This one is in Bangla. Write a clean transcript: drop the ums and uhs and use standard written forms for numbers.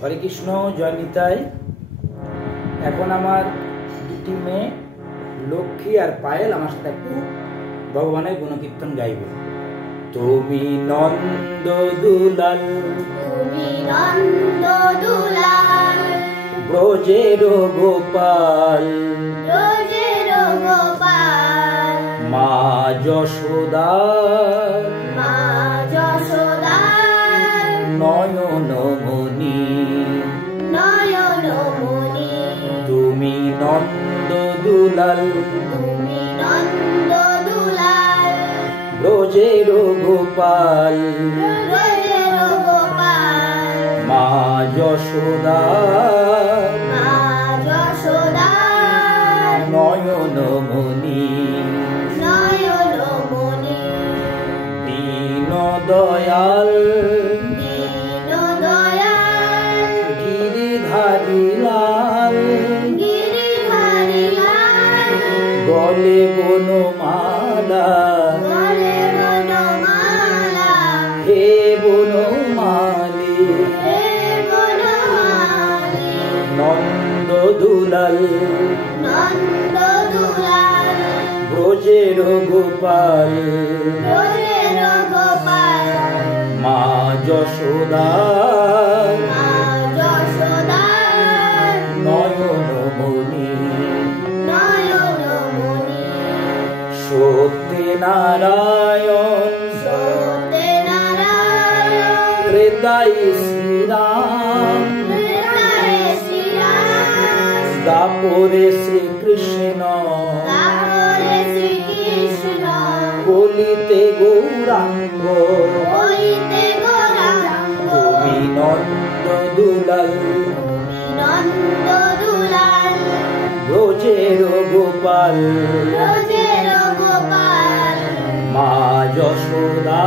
হরে কৃষ্ণ, জয় নিতাই। এখন আমার দুটি মেয়ে লক্ষ্মী আর পায়েল আমার সাথে একটু ভগবানের গুণকীর্তন গাইবে। তুমি নন্দ দুলাল, তুমি নন্দ দুলাল, ব্রজের গোপাল, ব্রজের গোপাল, মা যশোদা, মা যশোদা, নয়নমণি, নয়নমণি। তুমি নন্দ দুলাল, তুমি নন্দ দুলাল, ব্রজের গোপাল, ব্রজের গোপাল, মা যশোদা, মা যশোদা, নয়নমণি, নয়নমণি। দীন দয়াল, দীন দয়াল, গিরিধারী লাল, গিরিধারী লাল, গলে বনমালা, গলে বনমালা, হে বনমালী, হে বনমালী। নন্দ দুলাল, নন্দ দুলাল, ব্রজের গোপাল, ব্রজের গোপাল, মা যশোদা, মা যশোদা, নয়নমণি, নয়নমণি। সত্যনারায়ণ, সত্যনারায়ণ, ত্রেতায় শ্রীরাম, ত্রেতায় শ্রীরাম, দাপরে শ্রীকৃষ্ণ, তারপরে শ্রীকৃষ্ণ, কলিতে গৌরাঙ্গ, কলিতে গৌরাঙ্গ। তুমি নন্দ দুলাল, তুমি নন্দ দুলাল, ব্রজের গোপাল, ব্রজের গোপাল, মা যশোদা,